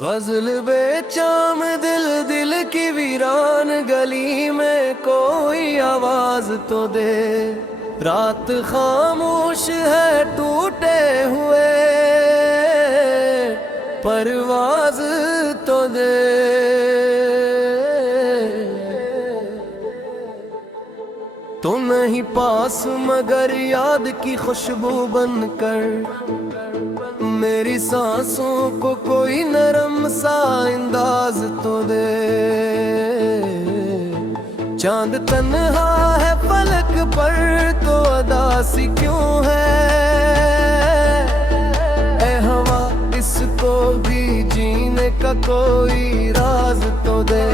गजल बेचाम दिल दिल की वीरान गली में कोई आवाज तो दे। रात खामोश है टूटे हुए परवाज तो दे। तो नहीं पास मगर याद की खुशबू बनकर मेरी सांसों को कोई नरम सा अंदाज तो दे। चांद तन्हा है फलक पर तो अदासी क्यों है। ए हवा इसको भी जीने का कोई राज तो दे।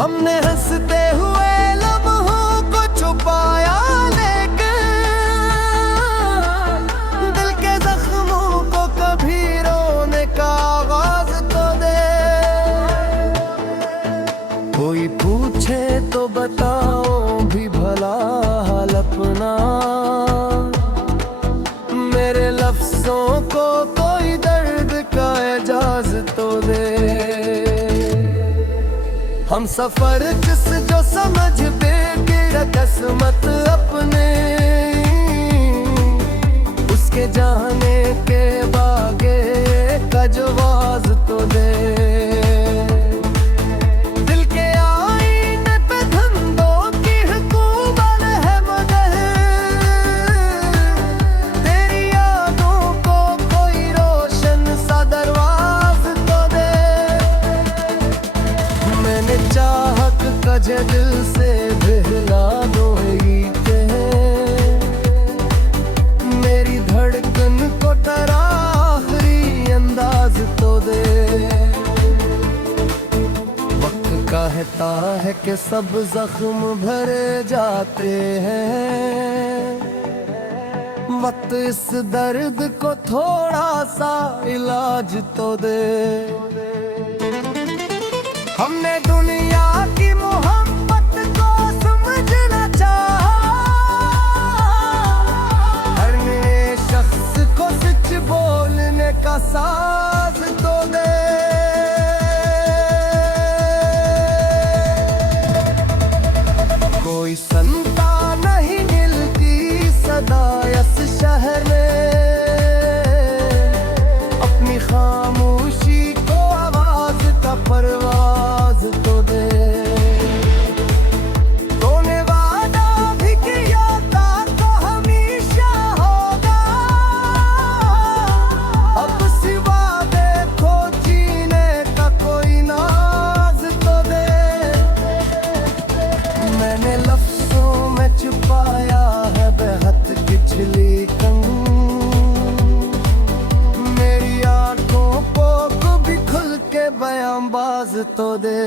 हमने हंसते हुए लम्हों को छुपाया लेकिन दिल के जख्मों को कभी रोने का आवाज तो दे। कोई पूछे तो बताओ भी भला हाल अपना। मेरे लफ्जों को कोई दर्द का एजाज तो दे। हम सफर जिस जो समझ बेगिर किस्मत अपने उसके जाने के बागे का जवाज तो दे। दिल के आईने पे धंधों की हुकूमत है मगर तेरी यादों को कोई रोशन सा दरवाज तो दे। मैंने चाहत का दिल से बहला दो मेरी धड़कन को तेरा आखिरी अंदाज तो दे। वक्त कहता है कि सब जख्म भरे जाते हैं। वक्त इस दर्द को थोड़ा सा इलाज तो दे। हमने दुनिया की मोहब्बत को समझना चाहा। हर नए शख्स को सच बोलने का साज तो दे। कोई संता नहीं मिलती सदा इस शहर में। अपनी खामोशी को आवाज का परवाज तो दे। तूने वादा भी किया था तो हमेशा होगा। अब सिवा देखो जीने का कोई नाज तो दे। मैंने लफ्जों में छुपाया है बेहद पिछली मेरी आंखों को भी खुल के बयानबाज तो दे।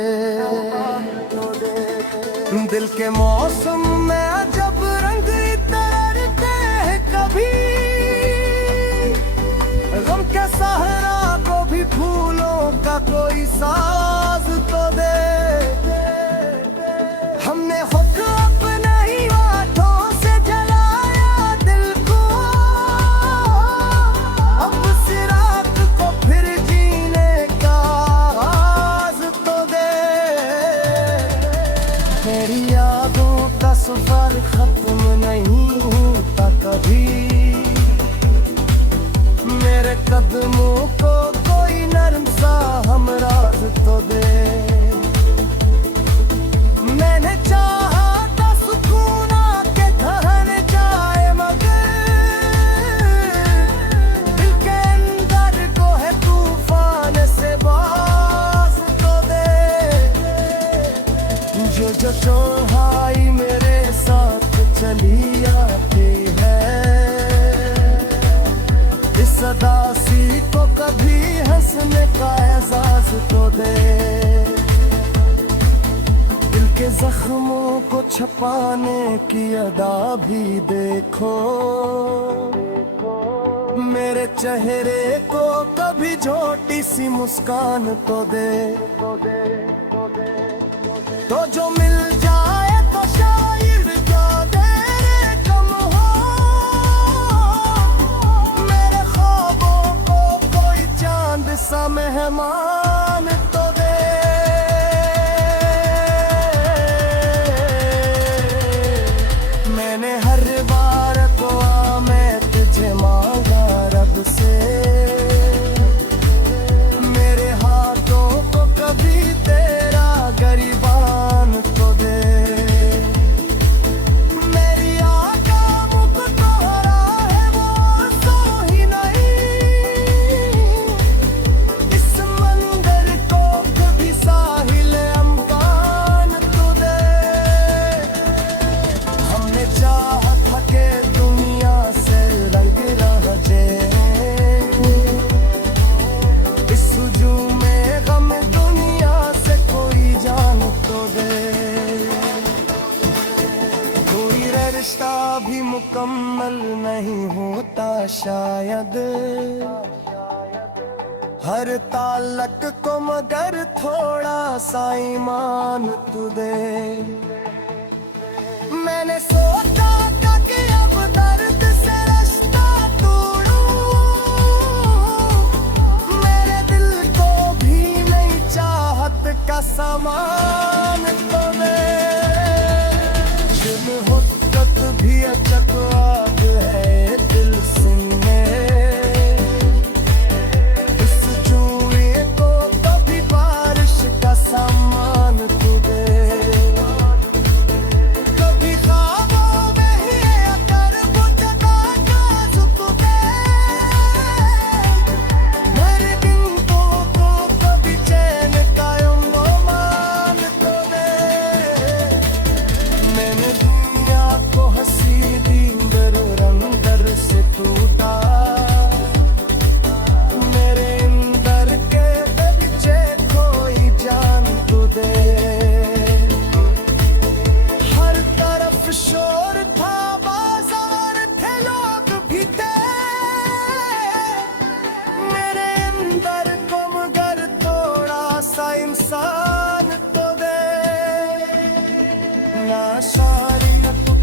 दिल के मौसम में जब रंग इतरते हैं कभी गम के सहारा को भी फूलों का कोई साज तो दे। हमने खुद अपने ही हाथों से जलाया दिल को। अब सिरात को फिर जीने का आगाज तो दे। तेरी यादों का सफर खत्म नहीं होता कभी। मेरे कदमों को कोई नरम सा हमराज तो दे। मैंने चाहा था सुकून आके ठहर जाए मगर दिल के अंदर को है तूफान से बाज तो दे। जो चौहाई मेरे साथ चली आती है इस अदासी को कभी हंसने का एहसास तो दे। दिल के जख्मों को छपाने की अदा भी देखो। मेरे चेहरे को कभी छोटी सी मुस्कान तो दे। तो जो मिल जाए तो शायद क्या देर कम हो। मेरे ख्वाबों को कोई चांद मेहमान तो दे। मैंने हर बार दुआ में तुझे मांगा रब से, मेरे हाथों को कभी तेरा गरीबान तो दे। मेरी आका मुख तोहरा है वो सो ही नहीं, इस मंदिर को कभी साहिल अम्बान तो दे। हमने चाहा था कि दुनिया से रंग रहे, इस हुजूम में गम दुनिया से कोई जान तो दे। कोई रिश्ता भी मुकम्मल नहीं होता शायद, हर ताल्लुक को मगर थोड़ा सा ईमान तू दे। मैंने सोचा था कि अब दर्द से रास्ता तोड़ूं, मेरे दिल को भी नहीं चाहत का सामान तो दे। जिन हुक्कत भी अचक आग है दिल सीने, इस जुए को कभी बारिश का सामान तू दे। कभी ख्वाबों में ही अगर वो जगह का जुक दे, मेरे दिन को कभी चैन का मान तो दे। मैंने दुनिया को हंसी दी अंदर से टूटा, मेरे अंदर के बच्चे कोई जान तू दे। हर तरफ शोर था, बाजार थे लोग भी थे, मेरे अंदर को मगर थोड़ा सा इंसान तो दे। ना सारी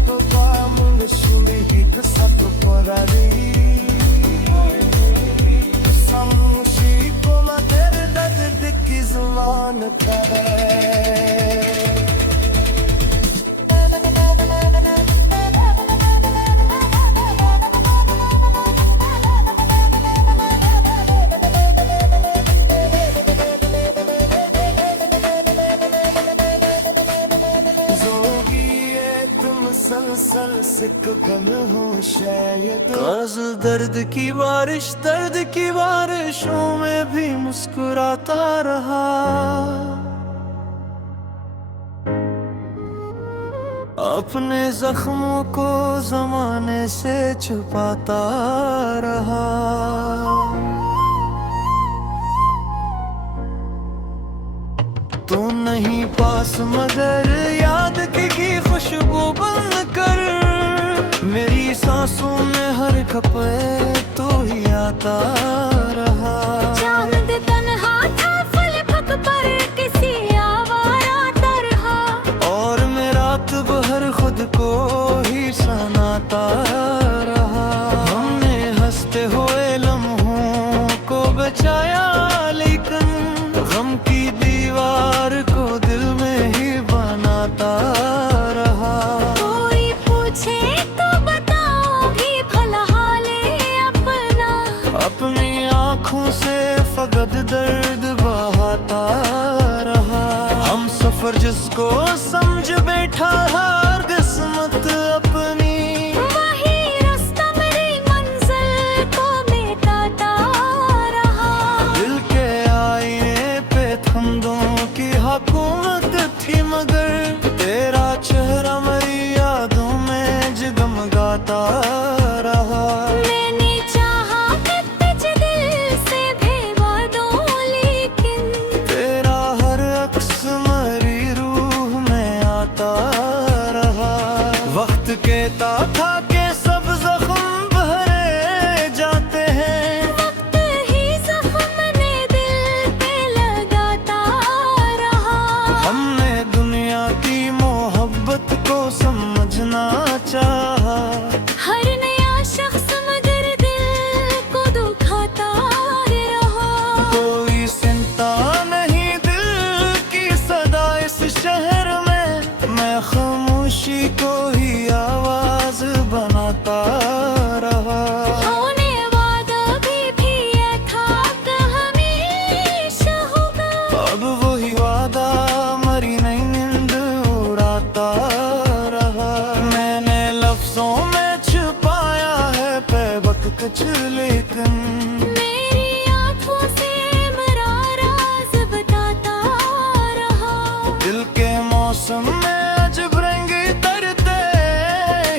तो कामुल सुनी सब कोरारी, समशी को मगर दर्द की जुबान करे। मुसलसल सिक गम हो शायद, काज़ दर्द की बारिशों में भी मुस्कुराता रहा। अपने जख्मों को जमाने से छुपाता रहा। तू नहीं पास मगर याद की खुशबू बंद कर, मेरी सांसों में हर खपे तो ही आता रहा। चांद तन्हा था फलक पर किसी आवारा तरह, और मैं रात भर खुद को ही सनाता रहा। हमने हंसते हुए लम्हों को बचाया, लेकिन गम की दीवार को दिल में ही बनाता रहा। कोई पूछे तो बताओ भी भला हाल अपना, अपने कुछ लेकिन मेरी आंखों से मेरा राज बताता रहा। दिल के मौसम में अजब रंग तरते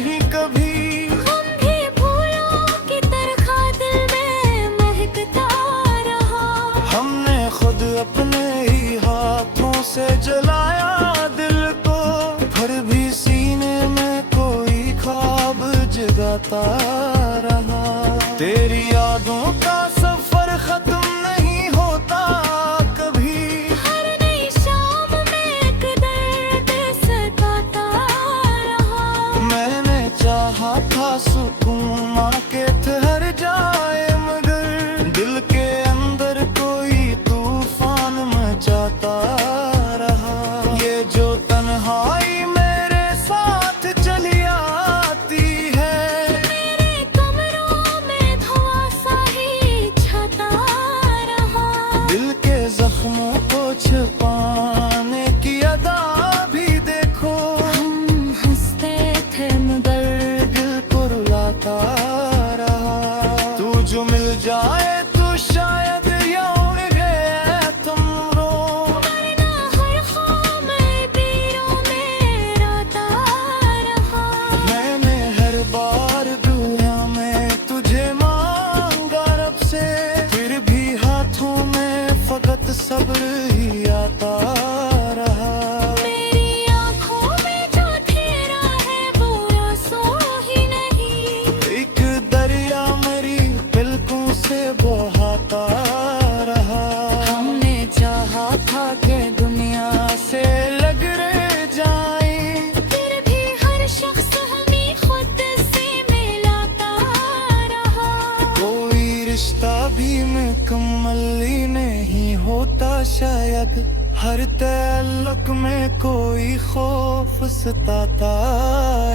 ही कभी हम भी फूलों की तरह दिल में महकता रहा। हमने खुद अपने ही हाथों से जलाया दिल को, फिर भी सीने में कोई ख्वाब जगाता रहा। तेरी यादों का सफर खत्म नहीं होता कभी, हर नई शाम में एक दर्द सताता रहा। मैंने चाहा था सुकून आके ठहर जाए, मगर दिल के अंदर कोई तूफान मचाता रहा। ये जो तन्हाई मेरे साथ चली आती है, मेरे कमरों में धुआं सा ही छाता रहा। दिल के जख्मों को छुपाने की अदा भी देखो। हम हंसते थे मगर दिल को रुलाता रहा। तू जो मिल जाए तो शायद यूं है तुम रो, वरना हर ख्वाब पीरों में रोता रहा। मैंने हर बार दुआ में तुझे मांगा रब से, फिर भी हाथों में फकत सब्र ही आता रहा। मेरी आंखों में जो ठहरा है वो आंसू ही नहीं, एक दरिया मेरी पलकों से बहाता रहा। हमने चाहा था कि दुनिया से लग रह जाए, फिर भी हर शख्स हमें खुद से मिलाता रहा। कोई रिश्ता भी मुकम्मल ही नहीं होता शायद, हर ताल्लुक में कोई खौफ सताता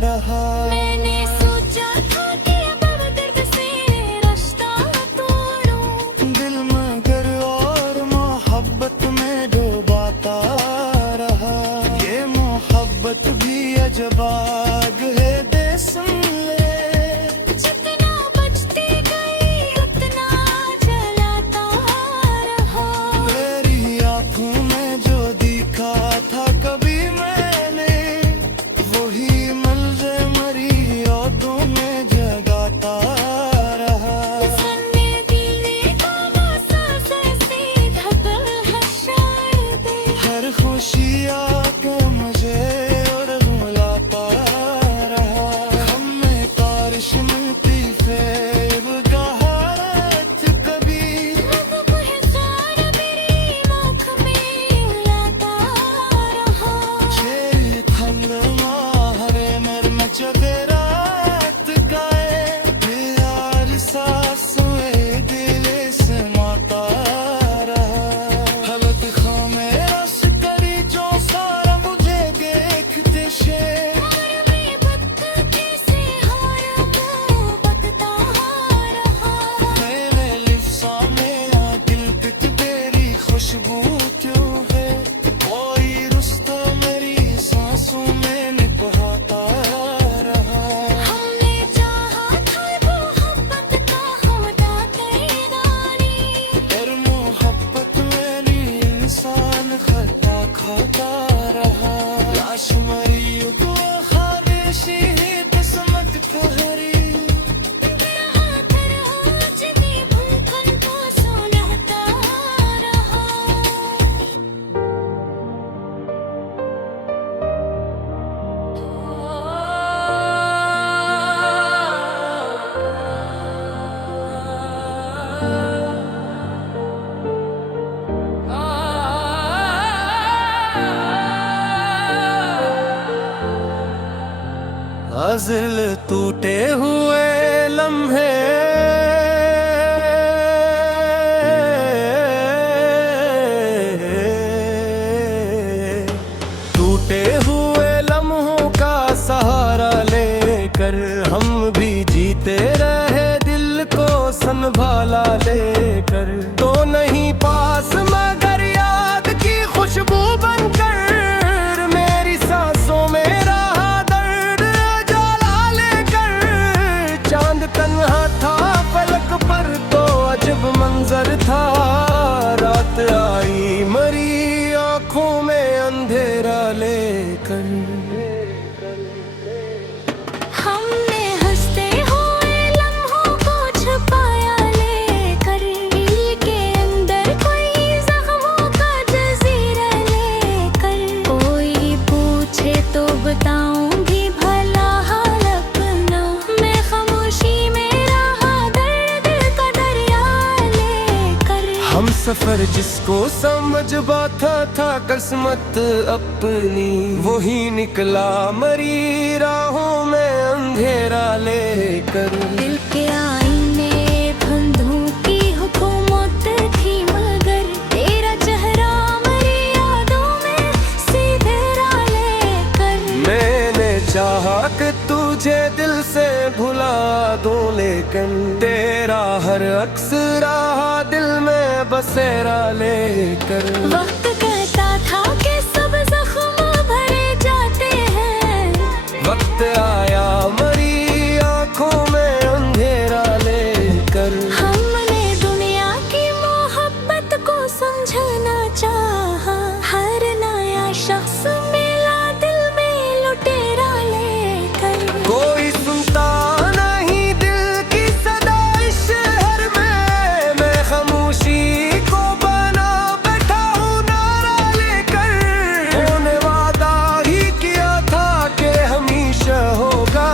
रहा। मैंने सोचा था कि अब दर्द से रास्ता तोड़ूं, दिल मगर और मोहब्बत में डूबाता रहा। ये मोहब्बत भी अजब आग है, दे सुन ले। जितना बचती गई उतना जलाता रहा। मेरी आँखों में जो दिखा था कभी मैंने, वही मंज़र मरी यादों में जगाता रहा। सन्ने दिले का मौसम से ढकल है शायद, हर खुशी आके मुझे और रुलाता रहा। हमें बारिश मिलती फेब गहारत कभी, गुलजार मेरी मुख में लाता रहा। शेर खंड मारे नरम चगरात गाए, प्यार सांसों दिल समाता रहा। हलत खामे रस करी जो सारा मुझे देखते शे, में बत्तखे से हारा बकता रहा। मेरे लिफ्सा में दिल पिट तेरी खुशबू क्यों है, कोई रुस्ता मेरी सांसों में निभाता रहा। हमने चाहा था मोहब्बत का खुदा कैदानी, पर मोहब्बत मेरी इंसान खता खाता रहा। लाश मरी तो खारिशी किस्मत ठहरी, रहा तरह जमी भूखन को सुलहता रहा। अज़ल टूटे हुए लम्हे, टूटे हुए लम्हों का सहारा लेकर हम भी जीते रहे, दिल को संभाला लेकर। तो नहीं पास मगर याद की खुशबू बनकर, मेरी सांसों में रहा दर्द उजाला लेकर। चांद तन्हा था अजब मंजर था, रात आई मरी आंखों में अंधेरा लेकर। हमने हंसते हुए लम्हों को छुपाया लेकर, दिल के अंदर कोई जख्मों का जजीरा लेकर। कोई पूछे तो बताऊंगी भला हाल अपना, मैं खामोशी में रहा दर्द का दरिया लेकर। हम सफर जिसको समझ बाता था किस्मत अपनी, वही निकला मरी राहों में अंधेरा लेकर। दिल के आईने बंधुओं की हुकूमत थी, मगर तेरा चेहरा मेरी यादों में सीधेरा लेकर। मैंने चाहा कि तुझे दिल से भुला दूं, लेकिन तेरा हर अक्स रहा दिल में बसेरा लेकर। वक्त कहता था कि सब जख्म भरे जाते हैं, वक्त आया मरी आंखों में अंधेरा लेकर। हमने दुनिया की मोहब्बत को समझना चाहा, हर नया शख्स मिला दिल में लुटेरा लेकर। कोई सुनता नहीं दिल की सदा इस शहर में, मैं खामोशी को बना बैठा हूँ नारा लेकर। होने वादा ही किया था कि हमेशा होगा,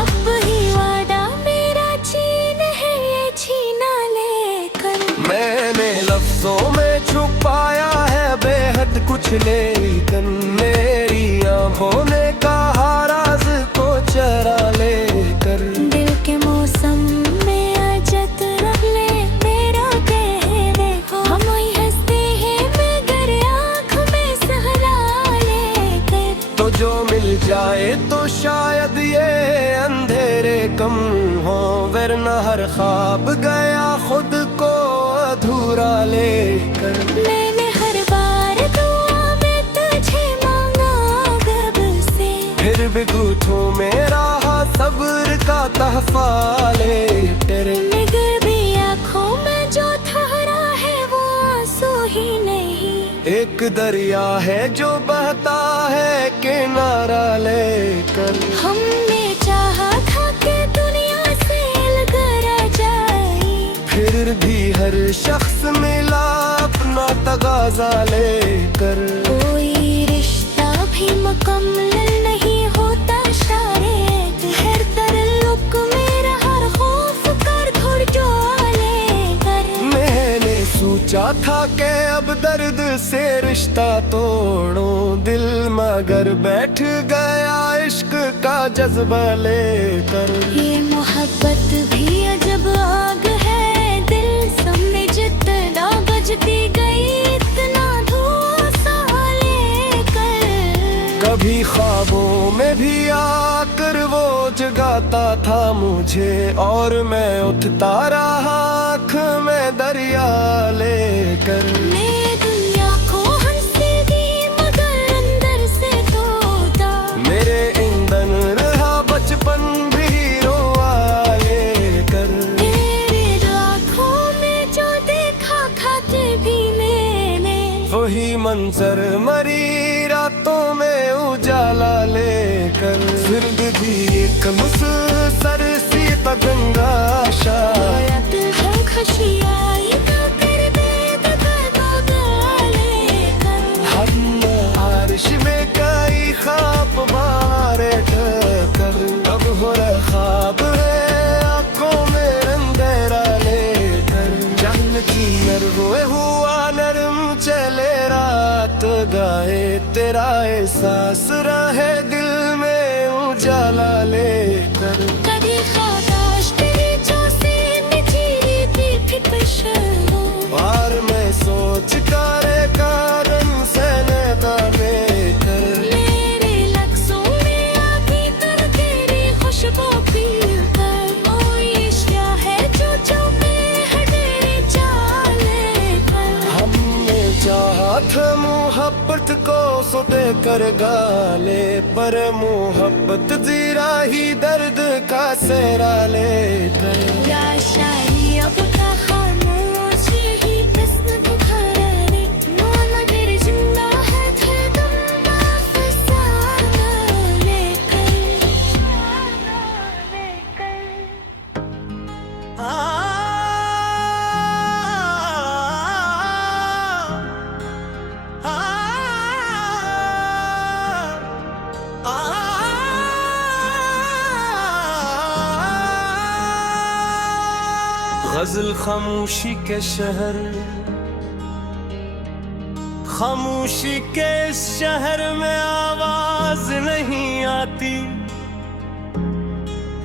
अब ही वादा मेरा छीन है ये छीना लेकर। मैंने लफ्जों में छुपाया है बेहद कुछ, लेकिन मेरी आंखों ने कहा राज को चरा लेकर। दिल के मौसम में अजत रख ले मेरा कहने, हम ही हंसते हैं मगर आँख में सहला लेकर। तो जो मिल जाए तो शायद ये अंधेरे कम हो, वरना हर ख्वाब गया खुद को अधूरा लेकर। मैंने हर बार दुआ में तुझे मांगा रब से, फिर भी घूंटों में रहा सब्र का तहफा लेकर। निगहबी आँखों में जो ठहरा है वो आंसू ही नहीं, एक दरिया है जो बहता है किनारा लेकर। हमने चाहा था कि दुनिया से अलगरा जाए, फिर भी हर शख्स मिला अपना तगाजा लेकर। कोई रिश्ता भी मुकम्मल नहीं होता शायद, हर तरल्लुक मेरा हर खौफ कर घुर जो लेकर। मैंने सोचा था कि अब दर्द से रिश्ता तोड़ूं दिल, मगर बैठ गया इश्क का जज्बा लेकर। ये मोहब्बत भी अजब आग है, दिल सामने जितना बजती गई इतना धुआं सा लेकर। कभी ख्वाबों में भी आकर वो जगाता था मुझे, और मैं उठता रहा आँख में दरिया लेकर। मैं दुनिया को हंसी दी मगर अंदर से तोड़ा, मेरे ईंधन रहा बचपन भी रोआ लेकर। तेरे आँखों में जो देखा खाते भी मैंने, वही मंजर मरी रातों में उजाला लेकर। फिर भी एक मुसर सी गंगा शायद, हम खुशियाँ कर बेद लेकर। हम आरिश में कई ख्वाब मारे टक्कर, अब हो रहा ख्वाब है आंखों में अंधेरा लेकर। जंग की नरगोए हुआ नरम चले रात गाए, तेरा एहसास रहे दिल में उजाला लेकर। कभी ख्वाहिश तेरी जो से निचली थी फिक्र हो, और मैं सोच करे कारण से नदा लेकर। मेरे लफ्ज़ों में आगे तर तेरी खुशबू पील कर। कोई इश्क़ है जो जो में है तेरी चाले पर। हमने चाहा था मोहब्बत को सुदे कर गाले, पर मोहब्बत जीरा ही दर्द का सेरा लेकर। या शायरी अब का गजल खामोशी के शहर, खामोशी के इस शहर में आवाज नहीं आती।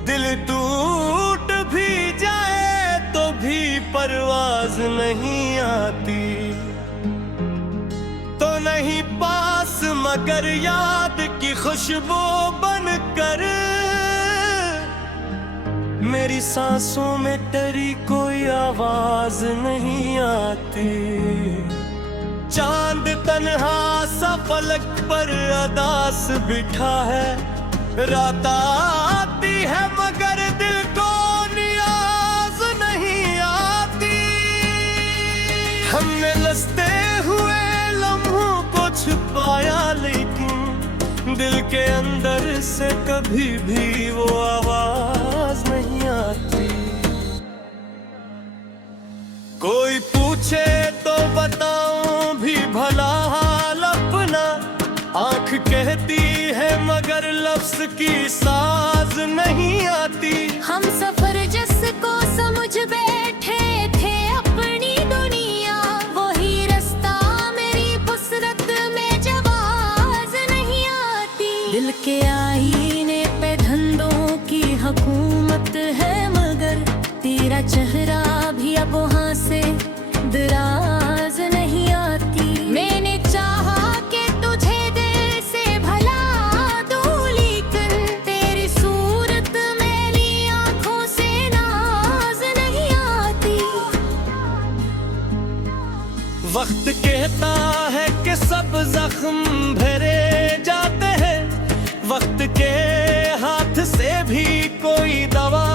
दिल टूट भी जाए तो भी परवाज नहीं आती। तो नहीं पास मगर याद की खुशबू बनकर मेरी सांसों में डरी कोई आवाज नहीं आती। चांद तन्हा सा फलक पर अदास बिठा है, रात आती है मगर दिल को नियाज नहीं आती। हमने लसते हुए लम्हों को छुपाया लेकिन दिल के अंदर से कभी भी वो आवाज नहीं आती। कोई पूछे तो बताऊं भी भला हाल अपना, आंख कहती है मगर लफ्ज की साज नहीं आती। हम सफर जिसको समझ बैठे थे अपनी दुनिया, वही रास्ता मेरी फुसरत में जवाज नहीं आती। दिल के आईने पे धंधों की हुकूमत है मगर तेरा चेहरा भी अब वहाँ से दराज नहीं आती। मैंने चाहा कि तुझे दिल से भला दूं लेकिन तेरी सूरत मेरी आंखों से नाज नहीं आती। वक्त कहता है कि सब जख्म भरे जाते हैं, वक्त के हाथ से भी कोई दवा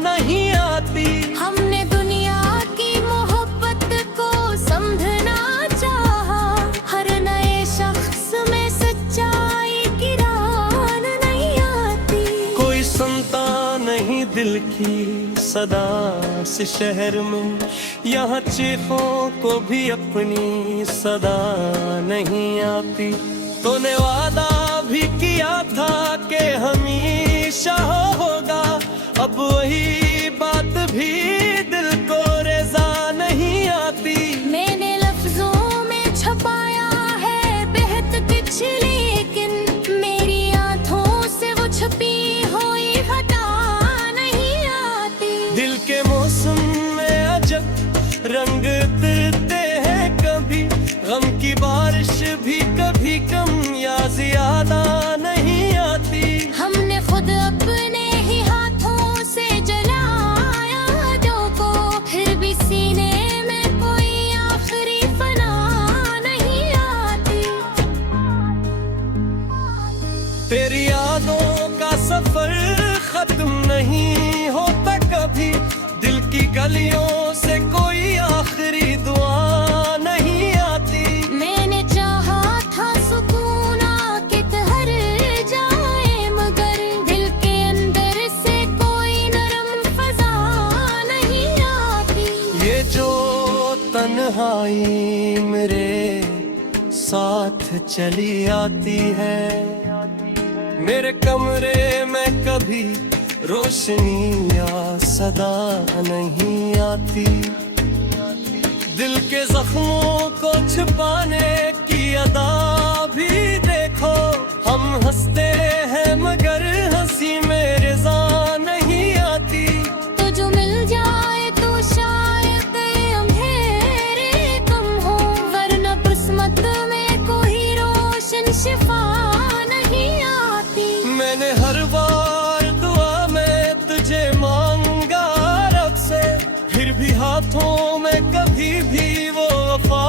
नहीं आती। हमने दुनिया की मोहब्बत को समझना चाहा, हर नए शख्स में सच्चाई की रान नहीं आती। कोई सुनता नहीं दिल की सदा से शहर में, यहाँ चीखों को भी अपनी सदा नहीं आती। तूने वादा भी किया था कि हमेशा होगा, अब वही बात भी दिल को रज़ा नहीं आती। मैंने लफ्जों में छुपाया है बेहद कुछ लेकिन मेरी आंखों से वो छुपी हुई हटा नहीं आती। दिल के मौसम में अजब रंग उतरते हैं, कभी गम की बारिश भी कभी कम या ज्यादा नहीं आती। हमने खुद अपने ही हाथों से जलाया जो को, फिर भी सीने में कोई आखिरी फना नहीं आती। तेरी यादों का सफर खत्म नहीं होता कभी, दिल की गलियों से कोई आखिरी दुआ नहीं आती। मैंने चाहा था सुकून आके ठहर जाए मगर दिल के अंदर से कोई नरम फजा नहीं आती। ये जो तन्हाई मेरे साथ चली आती है, मेरे कमरे में कभी रोशनी या सदा नहीं आती। दिल के जख्मों को छुपाने की अदा भी देखो, हम हंसते हैं मगर हंसी में रज़ा नहीं आती। तो जो मिल जाए तो शायद अंधेरे कम हो, वरना किस्मत में कोई रोशन शिफा नहीं आती। मैंने हर बार दुआ में तुझे मांगा रब से, फिर भी हाथों में कभी भी वो वफा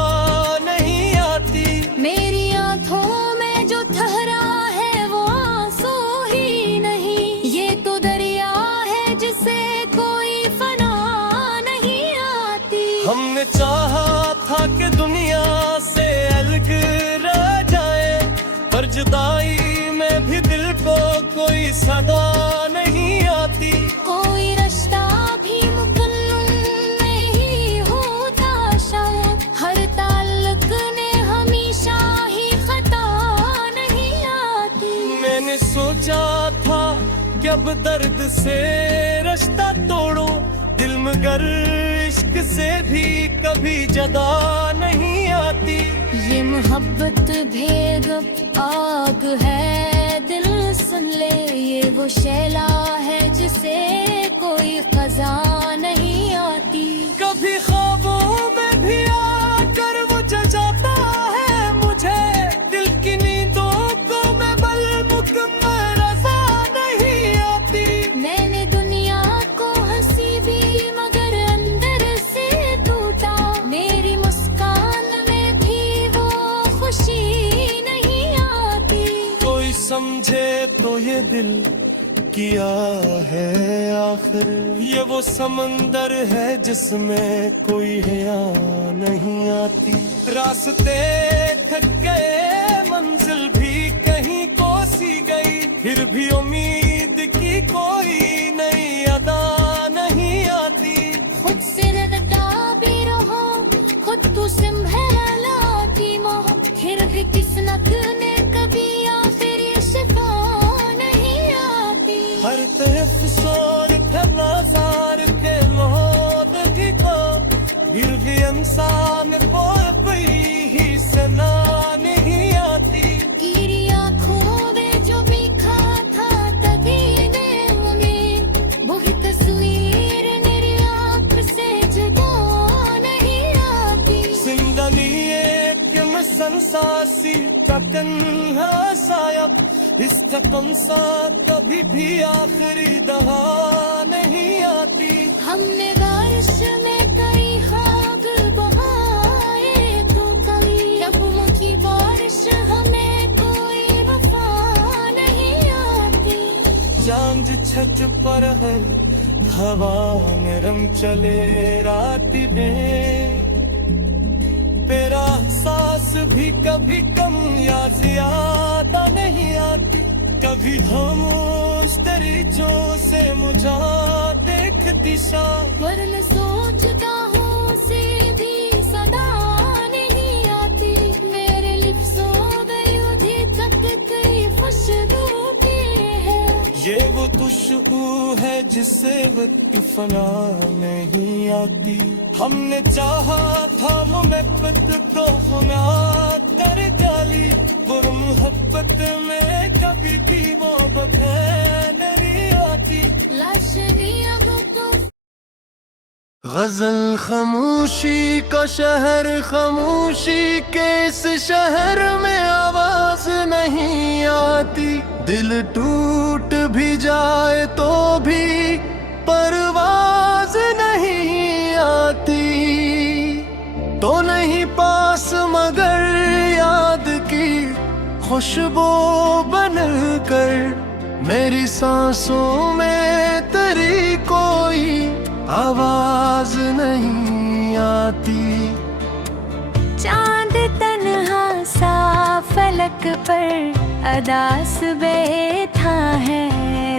नहीं आती। मेरी आंखों में जो ठहरा है वो आंसू ही नहीं, ये तो दरिया है जिसे कोई फना नहीं आती। हमने चाहा था कि दुनिया से अलग रह जाए, पर जुदाई में भी दिल को कोई सदा नहीं आती। कोई रास्ता भी मुकम्मल अब दर्द से रिश्ता तोड़ो, दिल मगर इश्क से भी कभी जदा नहीं आती। ये मोहब्बत भेद आग है, दिल सुन ले ये वो शैला है जिसे कोई क़ज़ा नहीं आती। कभी ख्वाबों में भी आकर वो जगाता है मुझे, दिल की नींदों को मैं बल मुकम्मल रज़ा नहीं आती। मैंने दुनिया को हंसी भी मगर अंदर से टूटा, मेरी मुस्कान में भी वो खुशी नहीं आती। कोई समझे तो ये दिल किया है आखिर, ये वो समंदर है जिसमें कोई हया नहीं आती। रास्ते थक गए, मंजिल भी कहीं कोसी गई, फिर भी उम्मीद की कोई नई अदा नहीं आती। खुद से डरता भी रहो, खुद तू संभलाती मोह, फिर भी किस्मत ने कभी या फिर ये शिफा नहीं आती। हर तरफ शोर थे बाजार के लोग भी को, फिर भी इंसान को कोई ही सना नहीं आती। गिरी आँखों में जो बिखा था तदीने में, वही तस्वीर मेरी आँख से जुदा नहीं आती। जिंदगी एक संसासी तन्हा सायक, इसका कमसा कभी भी आखिरी दवा नहीं आती। हमने बारिश में कई खाब बहाए तो कभी लबों की बारिश हमें कोई वफा नहीं आती। चांद छत पर है, हवा में रंग चले रात में, तेरा सांस भी कभी कम या ज्यादा नहीं आती। कभी खामोश दरीचों से मुझा देखती शाम, वरन सोचता हूँ से भी सदा नहीं आती। मेरे लिप्सों में युद्धि तक कई खुशबू की है, ये वो खुशबू है जिससे वक्त फना नहीं आती। हमने चाहा था मोहब्बत तो हुम्याद कर डाली, और मोहब्बत में कभी भी मोहब्बत है नहीं आती। लाशनी अब तो गजल खामोशी का शहर, खामोशी के इस शहर में आवाज नहीं आती। दिल टूट भी जाए तो भी परवाज नहीं आती। तो नहीं पास मगर याद की खुशबू बनकर, मेरी सांसों में तेरी कोई आवाज नहीं आती। चांद तन्हा सा फलक पर अदास बैठा है,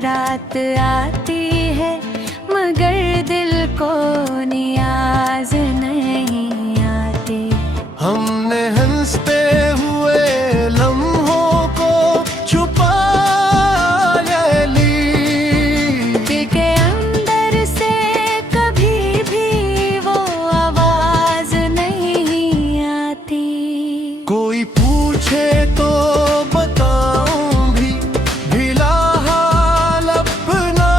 रात आती है मगर दिल को नियाज नहीं आती। हमने हंसते हुए लम्हों को छुपा ली, के अंदर से कभी भी वो आवाज नहीं आती। कोई पूछे तो बताऊं भी भिला हाल अपना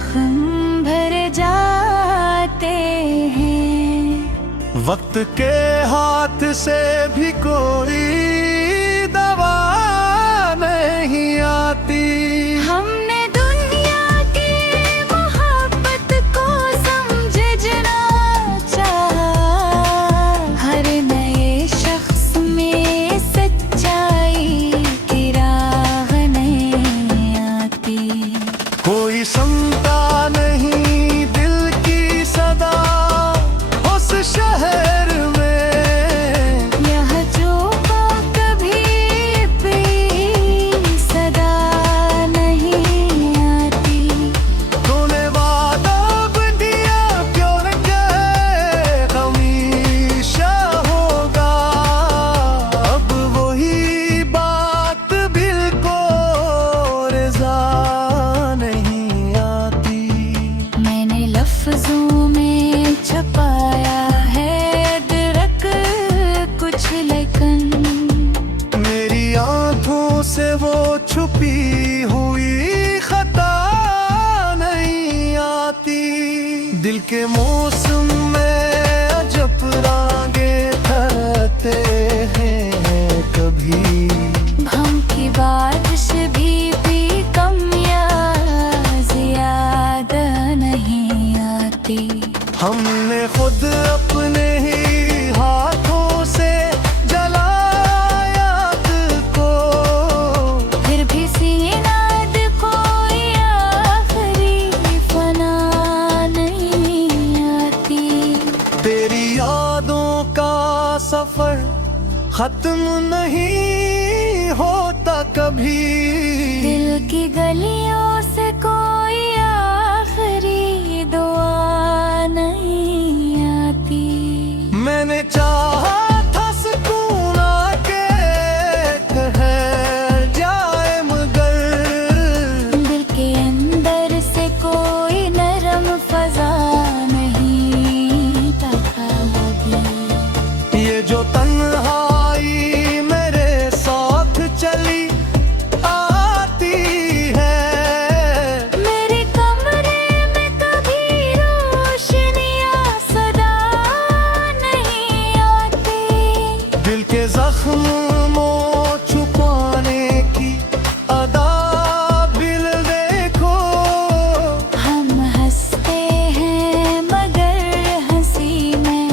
जख्म भर जाते हैं। वक्त के हाथ से भी कोई दवा नहीं आती। हमने दुनिया की मोहब्बत को समझना चाहा, हर नए शख्स में सच्चाई की राह नहीं आती। कोई सुनता नहीं दिल की सदा उस शहर में, यह जो कभी भी सदा नहीं आती। तूने वादा दिया क्यों न कहे हमेशा होगा, अब वही बात बिल्कुल रज़ा नहीं आती। मैंने लफ्जों में छपाया है अदरक कुछ लेकिन, मेरी आंखों से वो छुपी हुई खता नहीं आती। दिल के मौसम में अजब रागे ठहरते हैं कभी। भम की बारिश भी कम या ज्यादा नहीं आती। हमने खुद अपने ही हाथों से जलाया दिल को, फिर भी सीना कोई आखिरी फना नहीं आती। तेरी यादों का सफर खत्म नहीं होता कभी। दिल की गलियों से कोई आखिरी दुआ नहीं आती। मैंने चाहा था सुकून आके ठहर जाए, मगर दिल के अंदर से कोई नरम फजा नहीं तका लगी। ये जो तन्हाई मेरे साथ चली आती है, मेरे कमरे में कभी रोशनियां सदा नहीं आती। दिल के जख्म छुपाने की अदा बिल देखो। हम हंसते हैं मगर हंसी में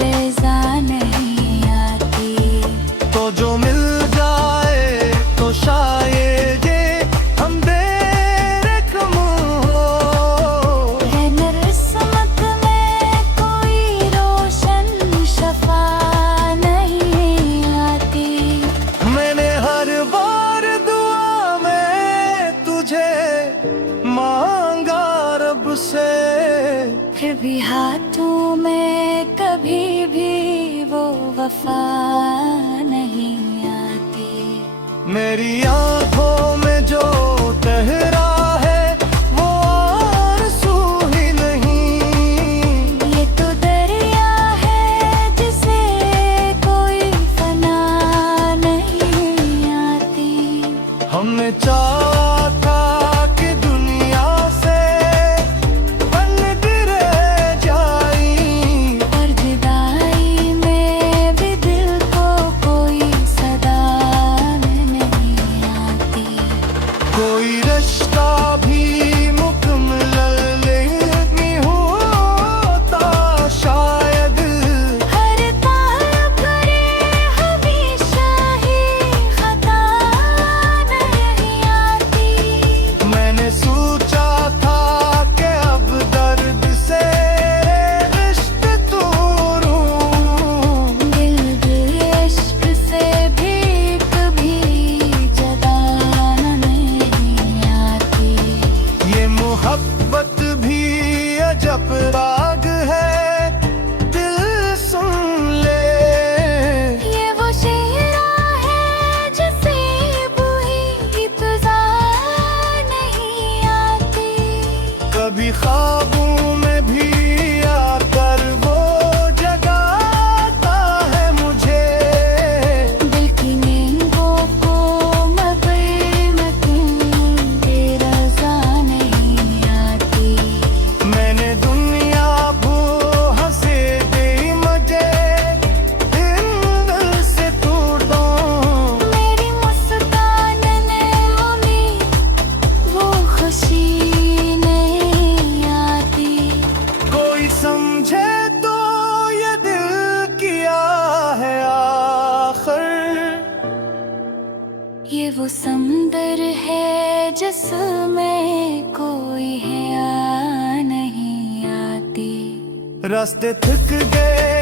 रज़ा नहीं आती। तो जो मिल जाए तो शायद ये हम बेरकम हो। है किस्मत में कोई रोशन शफा नहीं आती। मैंने हर बार दुआ में तुझे मांगा रब से, फिर भी हाथों में कभी भी वो वफा नहीं आती। मेरी आंखों में जो ठहरा है वो आंसू ही नहीं। ये तो दरिया है जिसे कोई फना नहीं आती। हमने चाहा था कि दुनिया से बंद रह जाई, और जुदाई में भी दिल को कोई सदा नहीं आती। कोई रिश्ता ये वो समुंदर है जिसमें कोई है आ नहीं आती। रास्ते थक गए